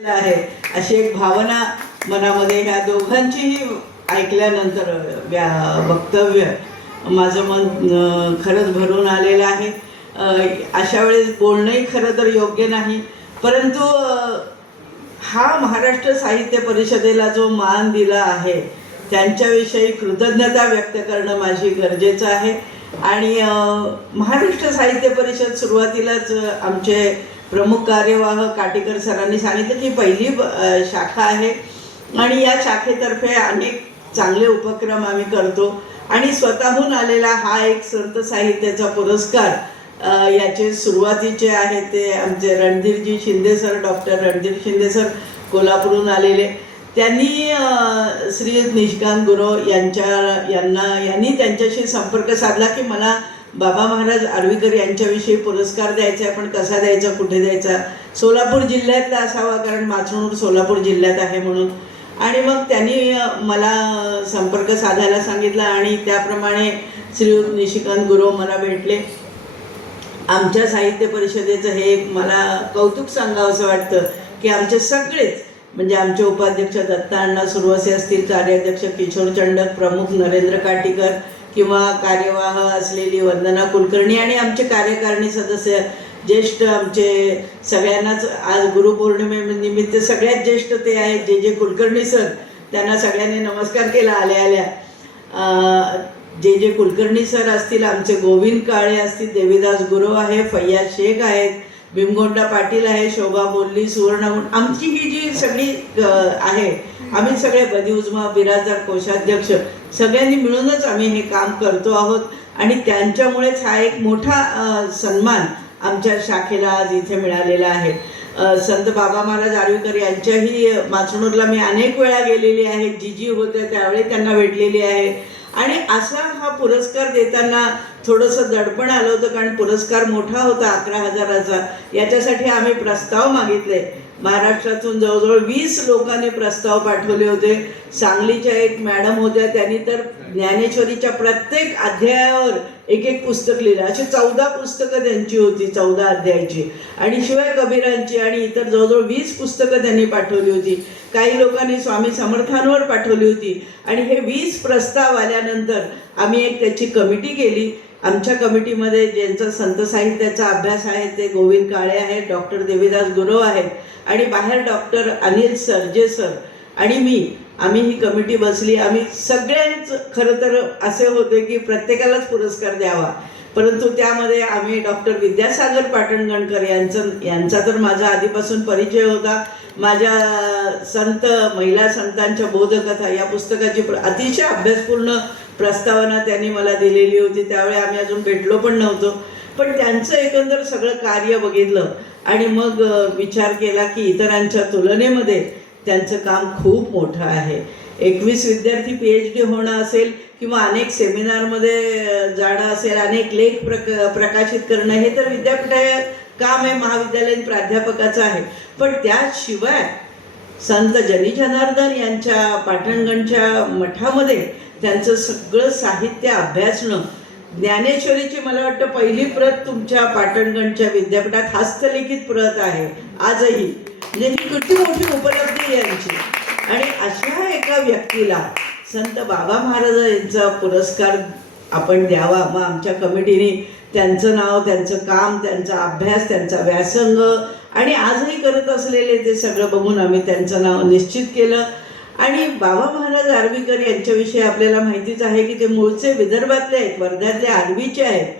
आहे अशी एक भावना मनामध्ये ह्या दोघांचीही ऐकल्यानंतर वक्तव्य माझं मन खरंच भरून आलेलं आहे। अशा वेळेस बोलणंही खरं तर योग्य नाही, परंतु हा महाराष्ट्र साहित्य परिषदेला जो मान दिला आहे त्यांच्याविषयी कृतज्ञता व्यक्त करणं माझी गरजेचं आहे। आणि महाराष्ट्र साहित्य परिषद सुरुवातीलाच आमचे प्रमुख कार्यवाह काटीकर सरांनी सांगितलं की पहिली शाखा आहे आणि या शाखेतर्फे अनेक चांगले उपक्रम आम्ही करतो आणि स्वतःहून आलेला हा एक संत साहित्याचा पुरस्कार याचे सुरुवातीचे आहे ते आमचे रणधीरजी Shinde sir, doctor Randhir Shinde sir कोल्हापूरहून आलेले, त्यांनी श्री निशिकांत गुरव यांनी त्यांच्याशी संपर्क साधला की मला बाबा महाराज आर्वीकर यांच्याविषयी पुरस्कार द्यायचा आहे, पण कसा द्यायचा, कुठे द्यायचा, सोलापूर जिल्ह्यातला असावा कारण माचणूर सोलापूर जिल्ह्यात आहे म्हणून। आणि मग त्यांनी मला संपर्क साधायला सांगितला आणि त्याप्रमाणे श्री निशिकांत गुरव मला भेटले। आमच्या साहित्य परिषदेचं हे एक मला कौतुक सांगावं असं वाटतं की आमचे सगळेच म्हणजे आमचे उपाध्यक्ष दत्ता अण्णा सुरवसे असतील, कार्याध्यक्ष किशोर चंडक, प्रमुख नरेंद्र काटीकर किंवा कार्यवाह असलेली वंदना कुलकर्णी आणि आमचे कार्यकारिणी सदस्य ज्येष्ठ आमचे सगळ्यांनाच आज गुरुपौर्णिमेनिमित्त सगळ्यात ज्येष्ठ ते आहेत जे कुलकर्णी सर, त्यांना सगळ्यांनी नमस्कार केला आल्या आल्या। जे कुलकर्णी सर असतील, आमचे गोविंद काळे असतील, देवीदास गुरव आहे, फैयाज शेख आहेत, भीमगोंडा पाटील आहे, शोभा बोल्ली, सुवर्ण, आमची ही जी सगळी आहे आम्ही सगळे बदी उजमा बिराजदार कोषाध्यक्ष सगळ्यांनी मिळूनच आम्ही हे काम करतो आहोत आणि त्यांच्यामुळेच हा एक मोठा सन्मान आमच्या शाखेला आज इथे मिळालेला आहे। संत बाबा महाराज आर्वीकर यांच्याही माचणूरला मी अनेक वेळा गेलेली आहे, जीजी होते त्यावेळी त्यांना भेटलेली आहे आणि असा हा पुरस्कार देताना थोडंसं दडपण आलं होतं कारण पुरस्कार मोठा होता 11,000चा। याच्यासाठी आम्ही प्रस्ताव मागितले, महाराष्ट्रातून जवळजवळ 20 लोकांनी प्रस्ताव पाठवले होते। सांगलीच्या एक मॅडम होत्या, त्यांनी तर ज्ञानेश्वरीच्या प्रत्येक अध्यायावर एक एक पुस्तक लिहिलं, अशी 14 पुस्तकं त्यांची होती, 14 अध्यायाची, आणि शिवाय कबीरांची आणि इतर जवळजवळ 20 पुस्तकं त्यांनी पाठवली होती। काही लोकांनी स्वामी समर्थांवर पाठवली होती आणि हे 20 प्रस्ताव आल्यानंतर आम्ही एक त्याची कमिटी केली। आमच्या कमिटीमध्ये ज्यांचा संत साहित्याचा अभ्यास आहे ते गोविंद काळे आहेत, डॉक्टर देवीदास गुरव आहेत आणि बाहेर डॉक्टर अनिल सरजे सर आणि आम्ही ही कमिटी बसली। आम्ही सगळ्यांच खरं तर असे होते की प्रत्येकालाच पुरस्कार द्यावा, परंतु त्यामध्ये आम्ही डॉक्टर विद्यासागर पाटणगणकर यांचा तर माझा आधीपासून परिचय होता। माझ्या संत महिला संतांच्या बोधकथा या पुस्तकाची अतिशय अभ्यासपूर्ण प्रस्तावना त्यांनी मला दिलेली होती, त्यावेळी आम्ही अजून भेटलो पण नव्हतो, पण त्यांचं एकंदर सगळं कार्य बघितलं आणि मग विचार केला की इतरांच्या तुलनेमध्ये त्यांचं काम खूप मोठं आहे। 21 विद्यार्थी PhD होणं असेल किंवा अनेक सेमिनारमध्ये जाणं असेल, अनेक लेख प्रकाशित करणं हे तर विद्यापीठात काम आहे, महाविद्यालयीन प्राध्यापकाचं आहे, पण त्याशिवाय संत जनी जनार्दन यांच्या पाटणगणच्या मठामध्ये त्यांचं सगळं साहित्य अभ्यासणं, ज्ञानेश्वरीची मला वाटतं पहिली प्रत तुमच्या पाटणगणच्या विद्यापीठात हस्तलिखित प्रत आहे आजही, म्हणजे ही किती मोठी उपलब्धी यांची। आणि अशा एका व्यक्तीला संत बाबा महाराज यांचा पुरस्कार आपण द्यावा। मग आमच्या कमिटीने त्यांचं नाव, त्यांचं काम, त्यांचा अभ्यास, त्यांचा व्यासंग आणि आजही करत असलेले ते सगळं बघून आम्ही त्यांचं नाव निश्चित केलं। आणि बाबा महाराज आर्वीकर यांच्याविषयी आपल्याला माहितीच आहे की ते मूळचे विदर्भातले आहेत, वर्ध्यातले आर्वीचे आहेत